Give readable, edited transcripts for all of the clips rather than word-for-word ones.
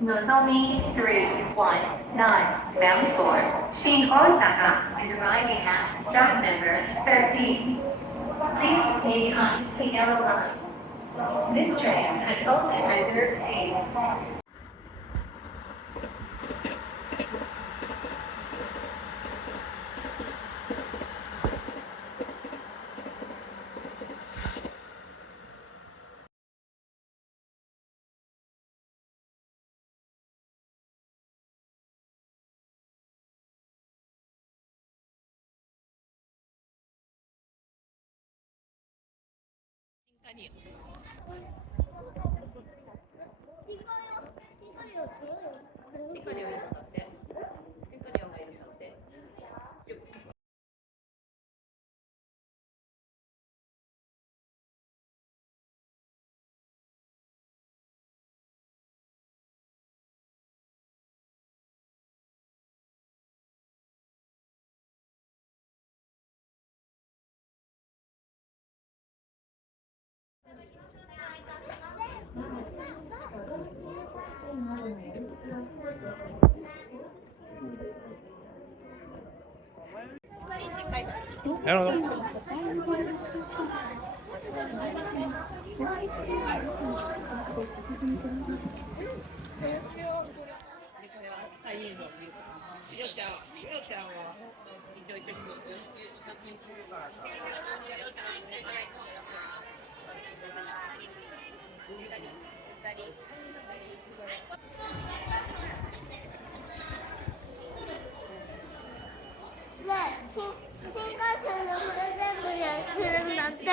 Nozomi 319, bound for Shin Osaka, is arriving at track number 13. Please stay on the yellow line. This train has only reserved seats. なるほど。新幹線のプレゼントにするんだって。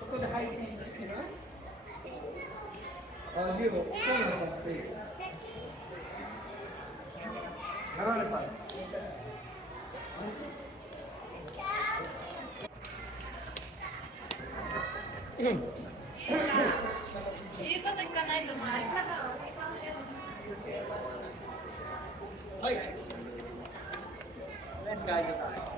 ここで配信する？あ、でも、今度は流れた。うん。言うこと聞かないと思う。はい。Let's guide the time.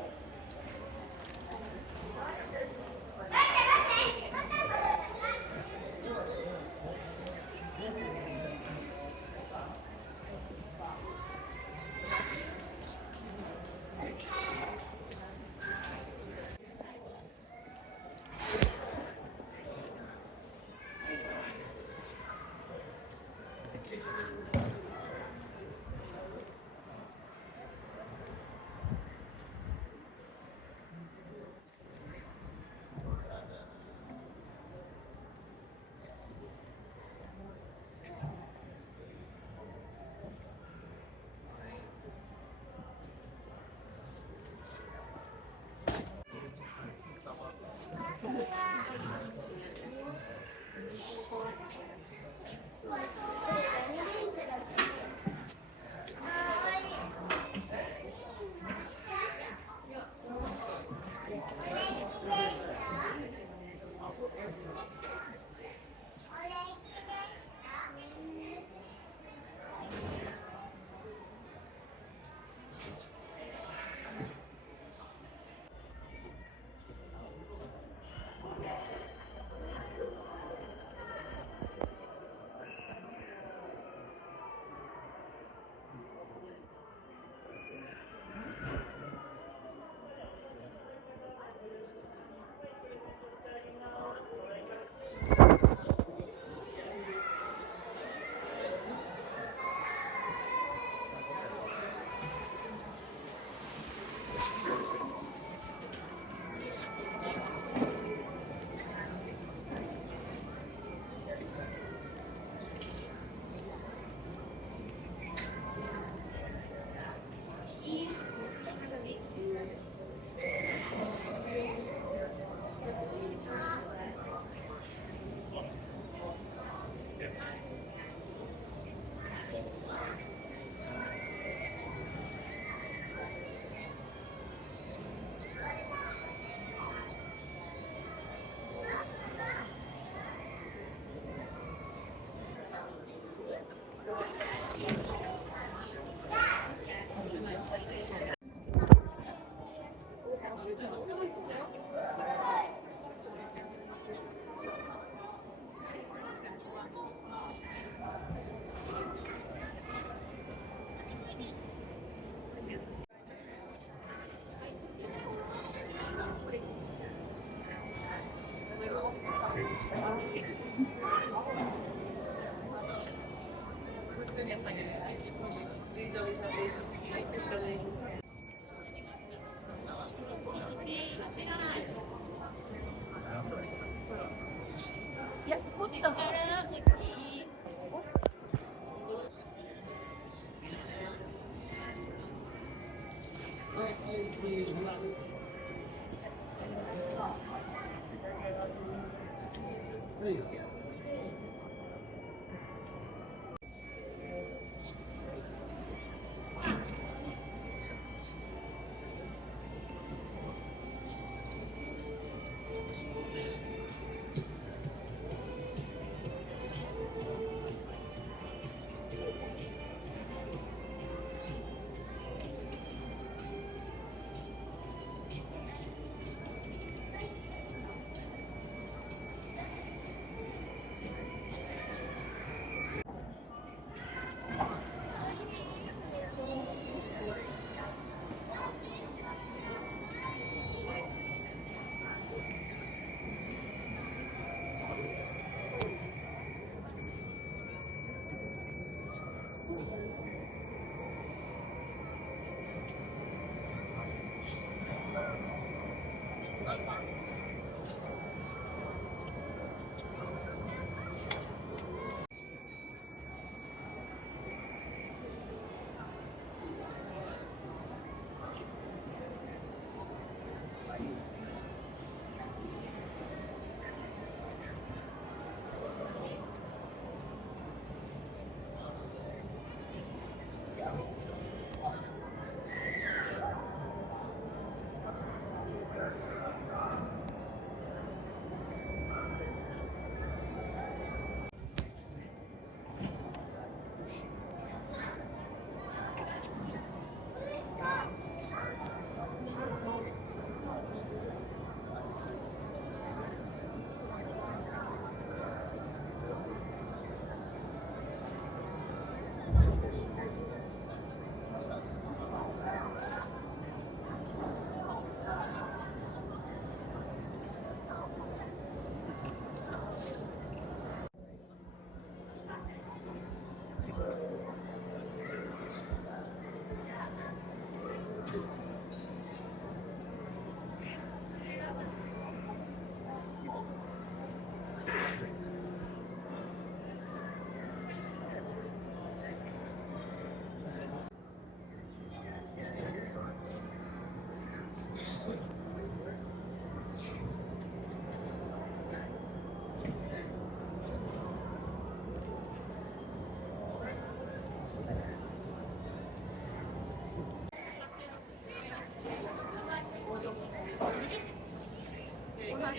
朝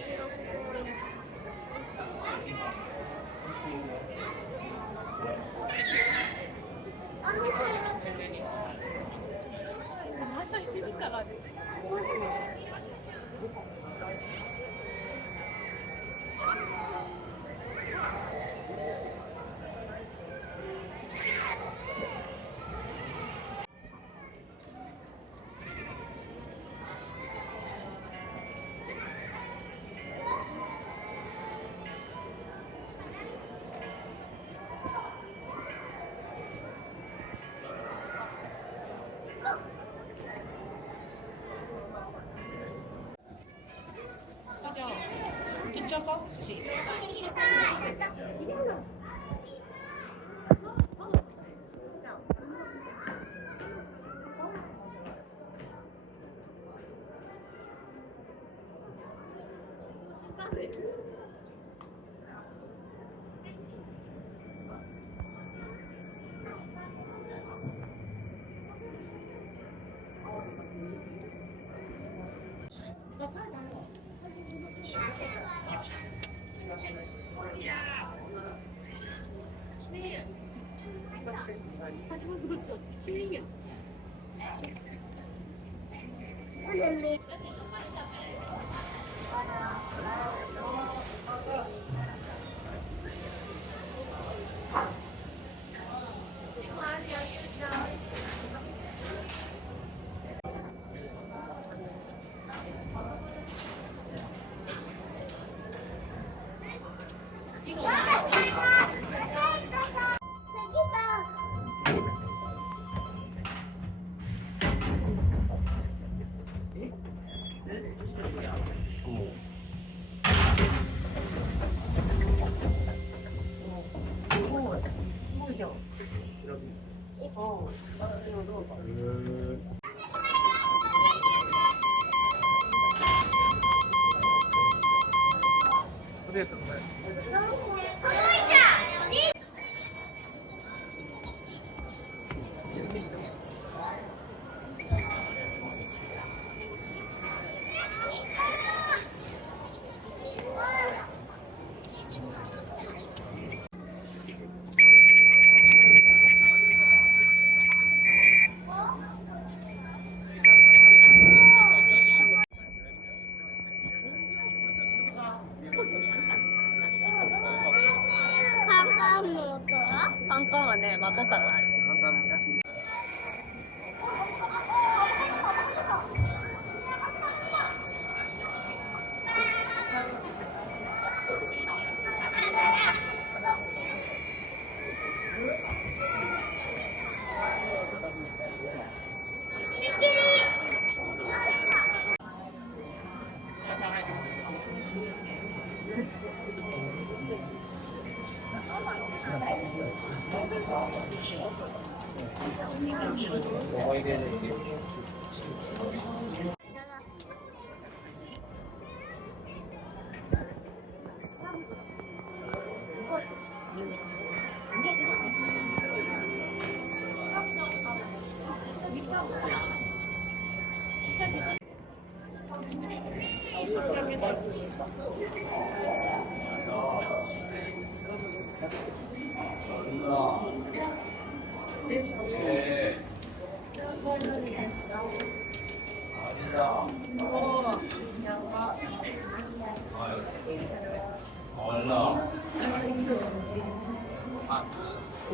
7時からです。じゃあ行っちゃうか寿司。カンカンはね、まとったらある。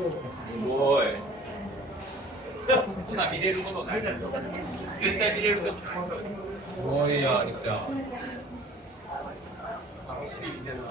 すごい。こんなん見れることない。絶対見れることない。すごいや、西ちゃん。楽しみ見てるな。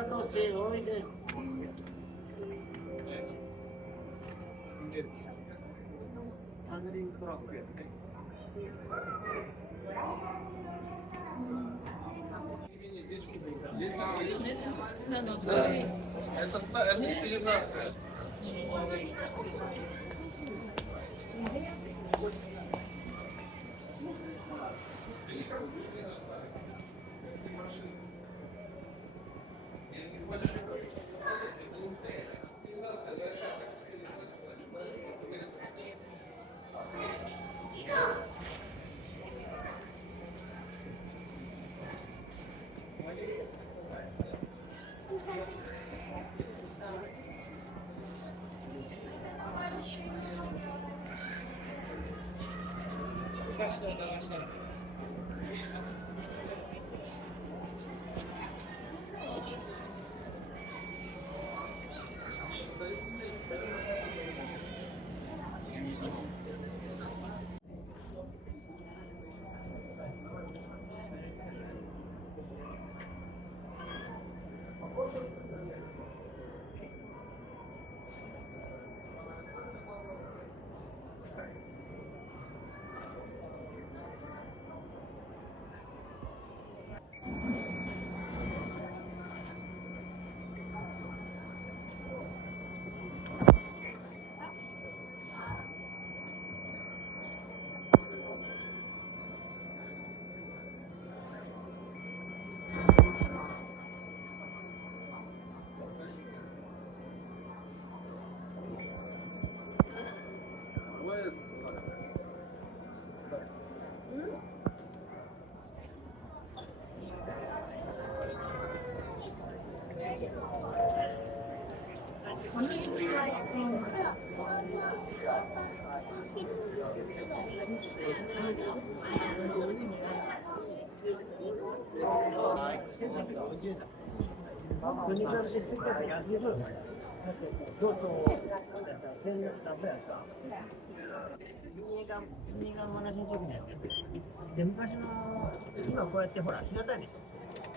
サトシおいで。ハンドリングトラックやって。Это стилизация.右が真夏の時にやってる。で、昔の、今こうやってほら、平たいでし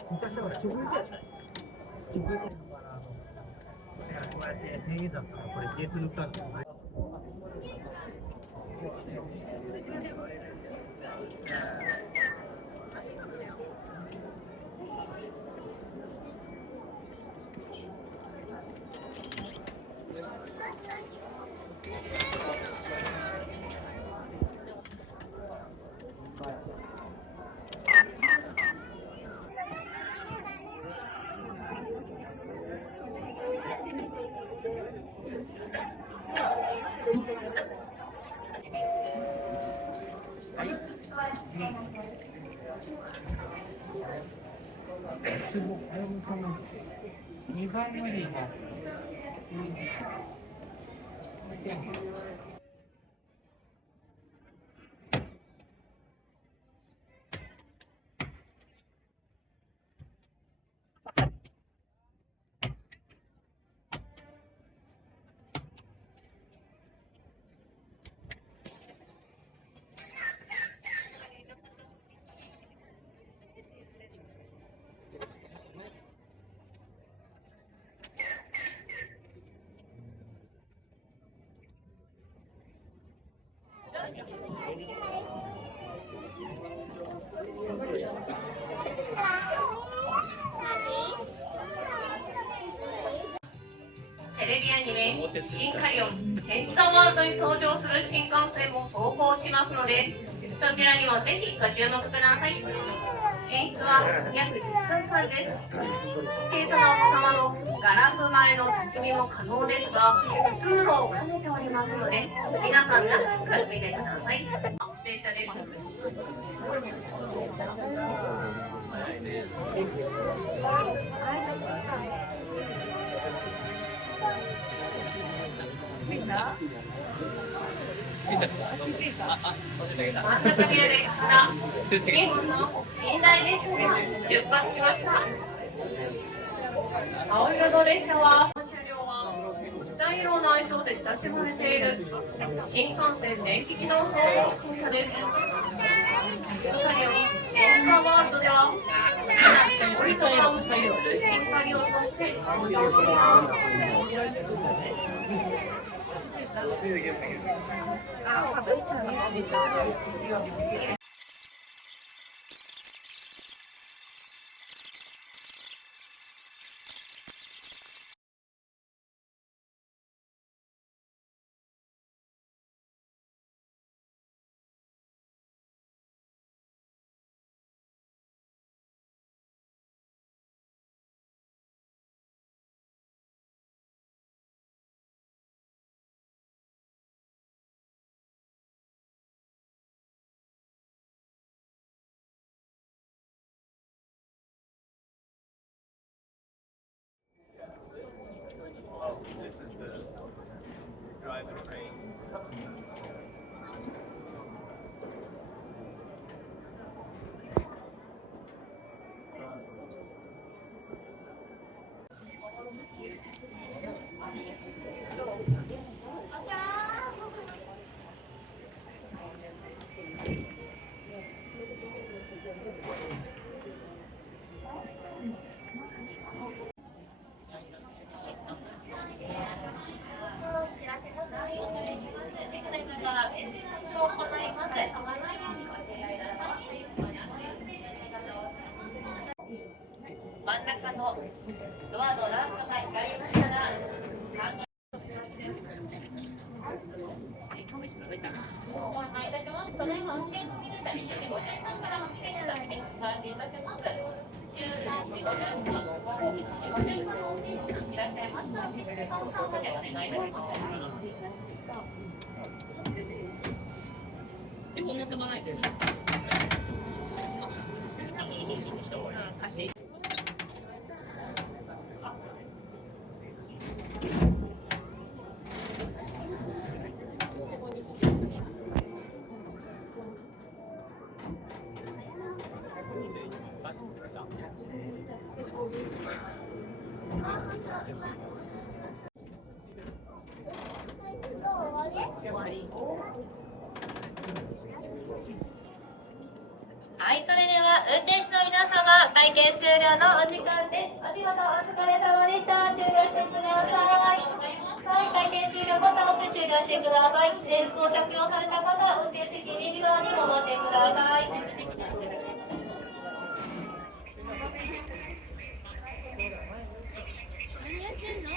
ょ。昔はほら、直立やったね。直立やったから、こうやって千円札とかこれケースに売ったんですよね。2番目になる。テレビアニメ「シンカリオンチェンジ・ザ・ワールド」に登場する新幹線も走行しますので、そちらにもぜひご注目ください。演出は約10分間です。小さなお子様のガラス前の立ち見も可能ですが、通路を兼ねておりますので、皆さん仲良く見てください。電車です。真ん中宮駅から日本の寝台列車が出発しました。青色の列車は車両は北色の愛称で親しまれている新幹線電気自動走行車です。他にもエンターワールドではりという新車両として登場します。This is the drive the train.真ん中のドアのランプが光りましたらご案内いたします。ただいま運転の水谷1時53からの停車に参りいたします。13時50分、午後1時50分のお電車いらっしゃいましたら、お手付けカウンターまでお願いいたします。横持ってこないで。貸し。はい、それでは運転手の皆様、会見終了のお時間です。お仕事お疲れ様でした。終了してください。はい、会見終了ボタンを押して終了してください。制服を着用された方、運転席右側に戻ってください。何やってんの？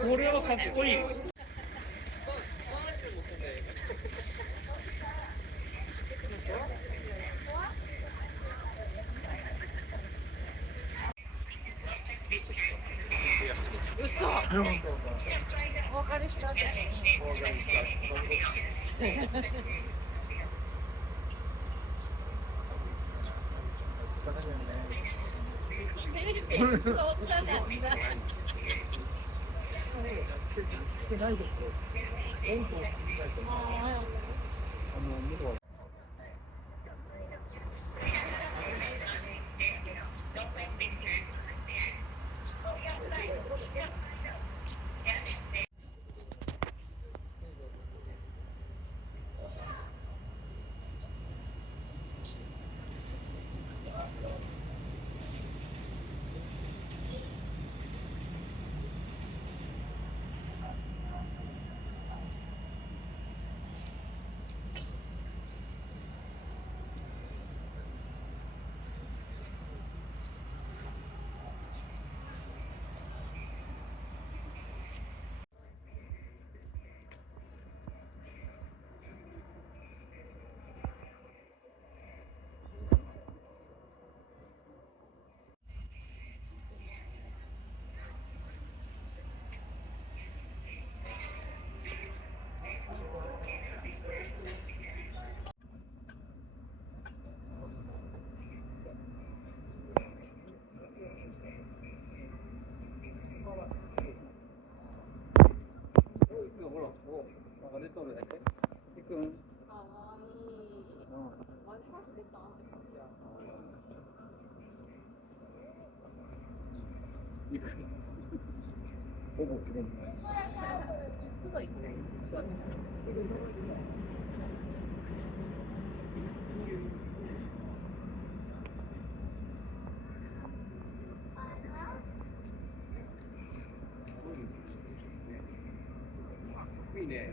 これはかっこいい。嘘。お別れした後に。いいね。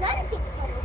何て言ったの？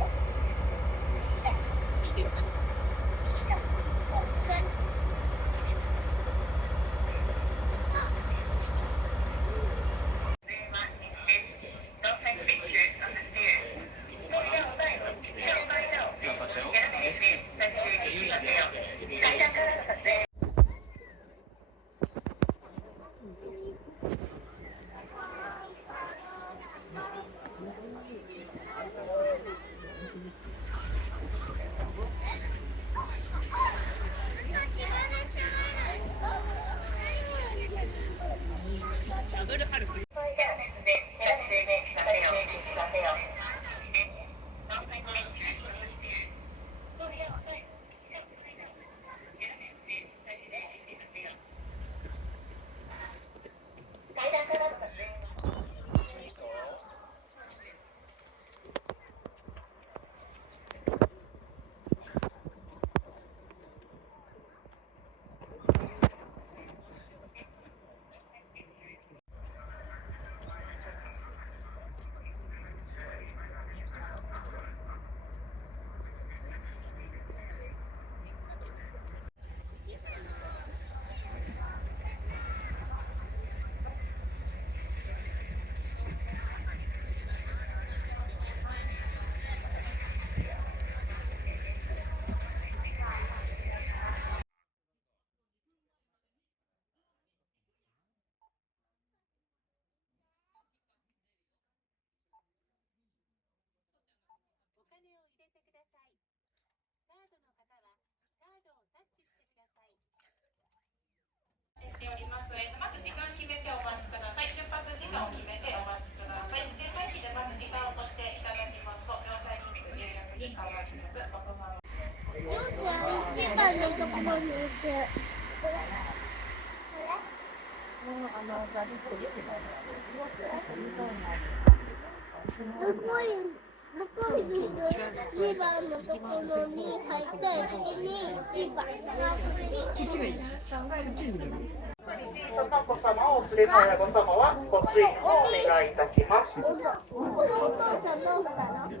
しております。まず時間決めてお待ちください。出発時間を決めてお待ちください。で、待機でまず時間を越していただきますと、乗車人数入力に変わります。お子様。ようちゃん一番のところにいて。すごい向こうにいる2番のところに入ったい時に1番。こっちがいい。こっちにいる。そのお子様をお連れの親御様はご推移をお願いいたします。このお父さんどうしたの？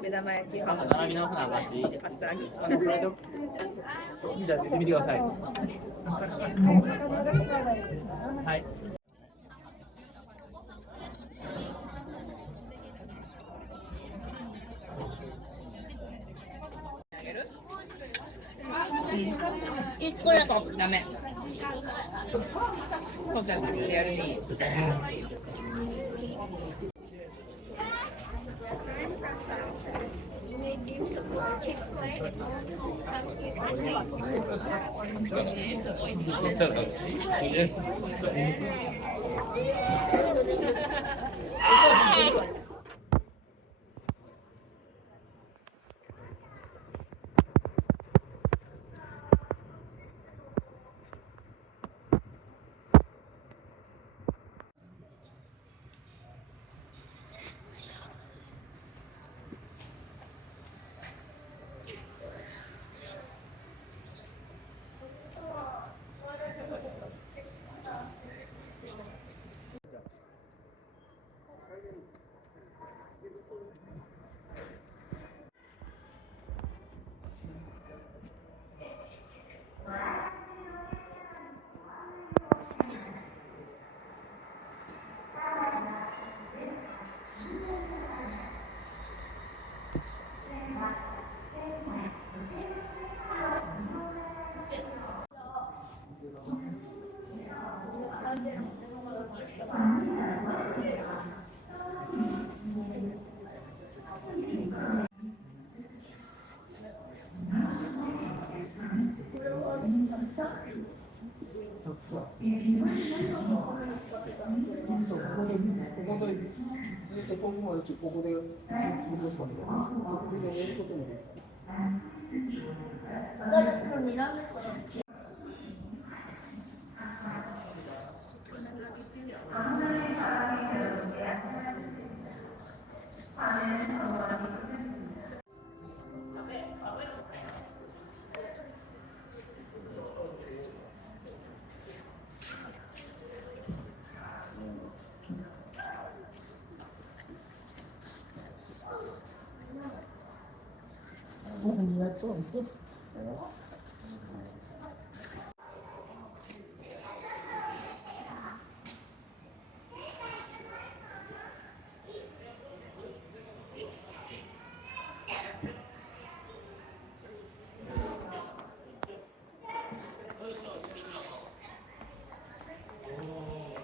目玉焼きハム並び直すな話、厚揚げ、それと、じゃあ出てみてください。はい。これダメ。こうちゃんとやるに。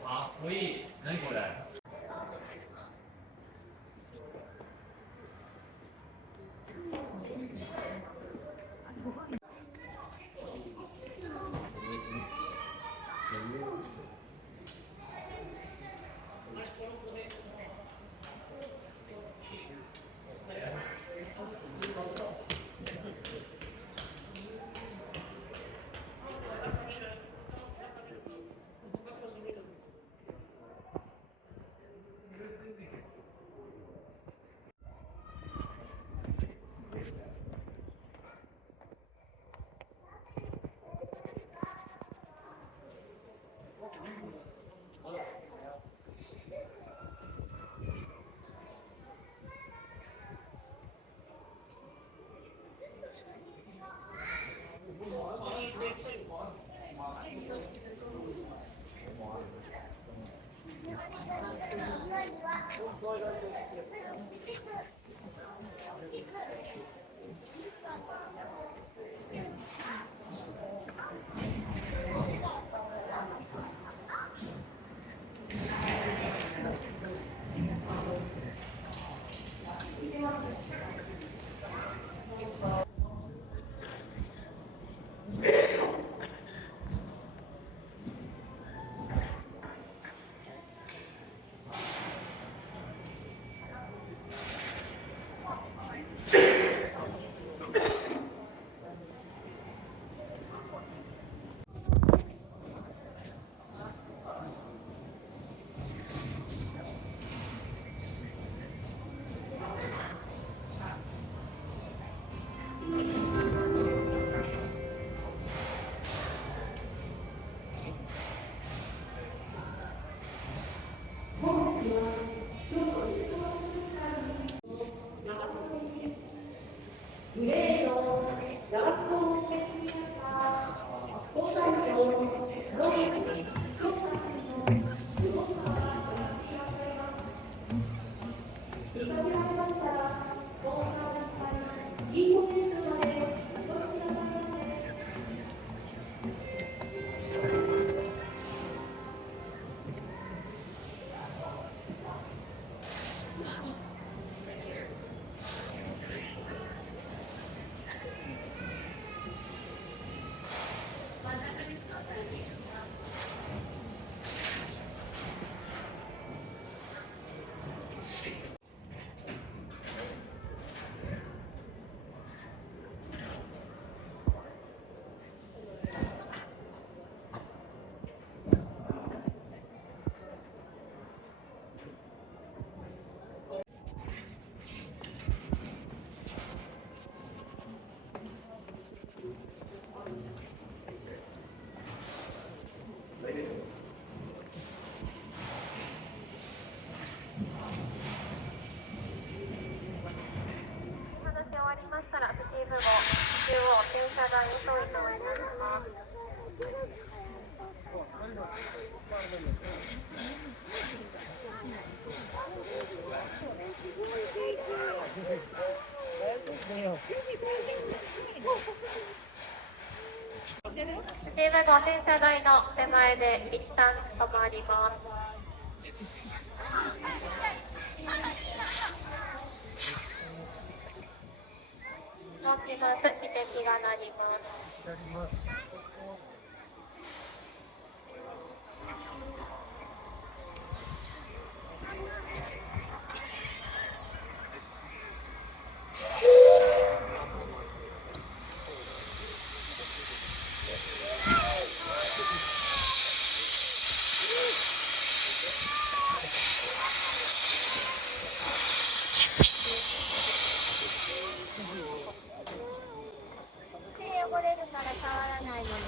かっこいい。何これ。電車代急いでお願いします。チーム5電車台の手前で一旦止まります。もしもし、指摘が鳴ります。汚れるから触らないのに。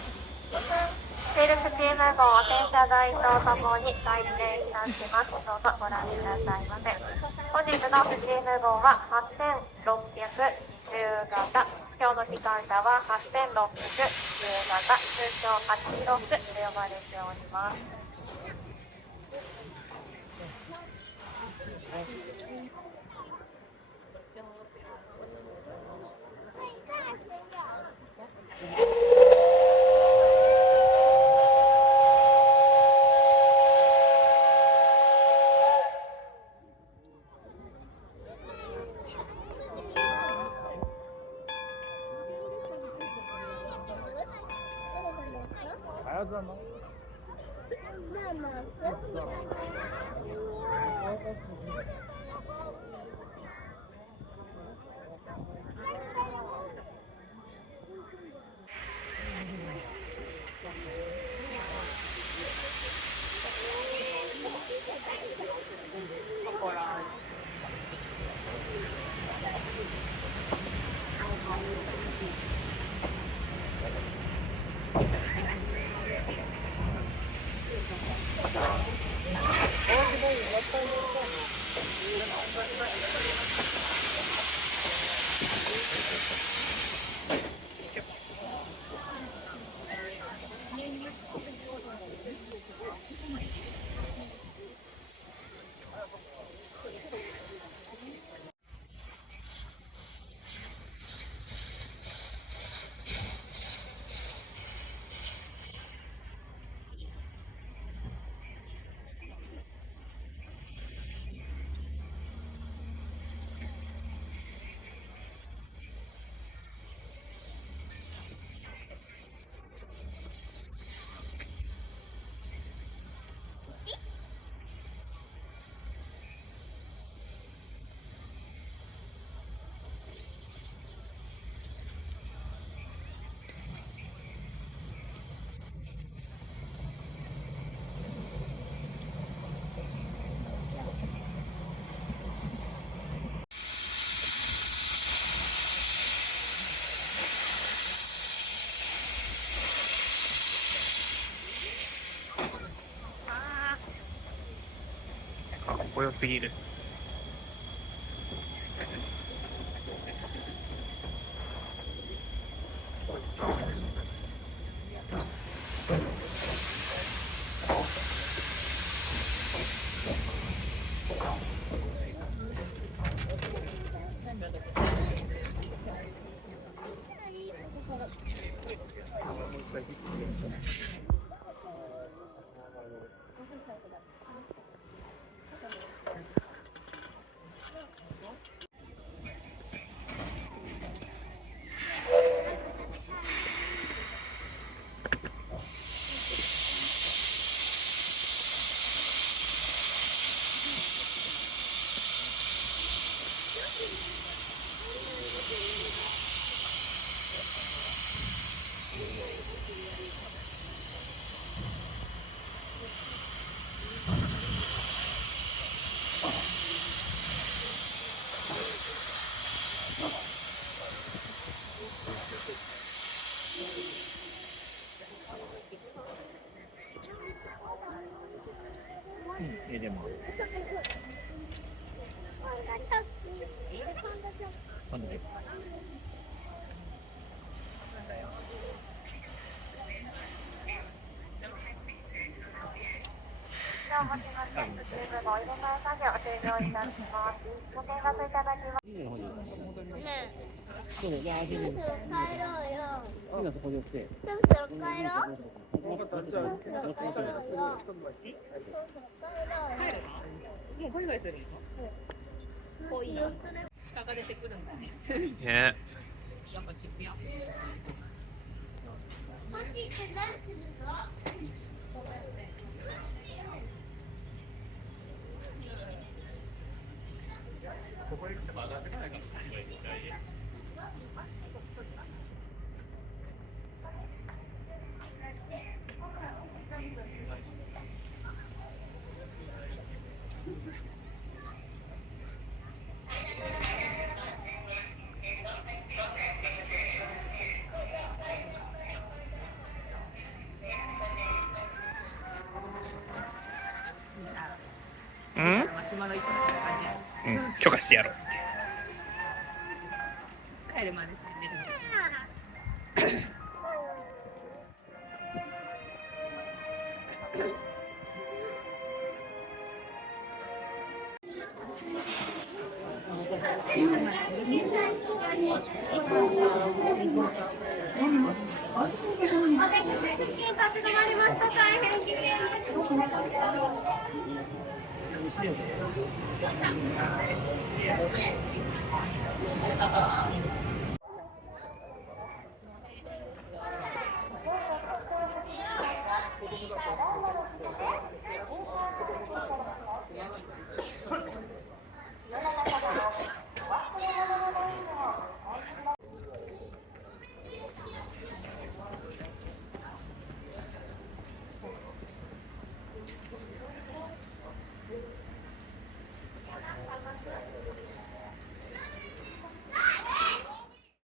セールスチーム号電車台とともに来店いたします。どうぞご覧くださいませ。本日のスチーム号は8620型。今日の機関車は8610型、通称8ロックと呼ばれております。かっこよすぎる。でもパンダちゃんそうだ、そろそろ帰ろうよ。みんなそこに来て。そろそろ帰ろう。分かった、じゃあ、そろそろ帰ろうよ。そろそろ帰ろうよ。もうバイバイするの？こういいの。鹿が出てくるんだね。ね。やっぱチップや。こっちって何するの？ここに来ても上がってこないかもしれない。うん、許可してやろうって。帰るまで寝る。立ち止まりました。大変綺麗です。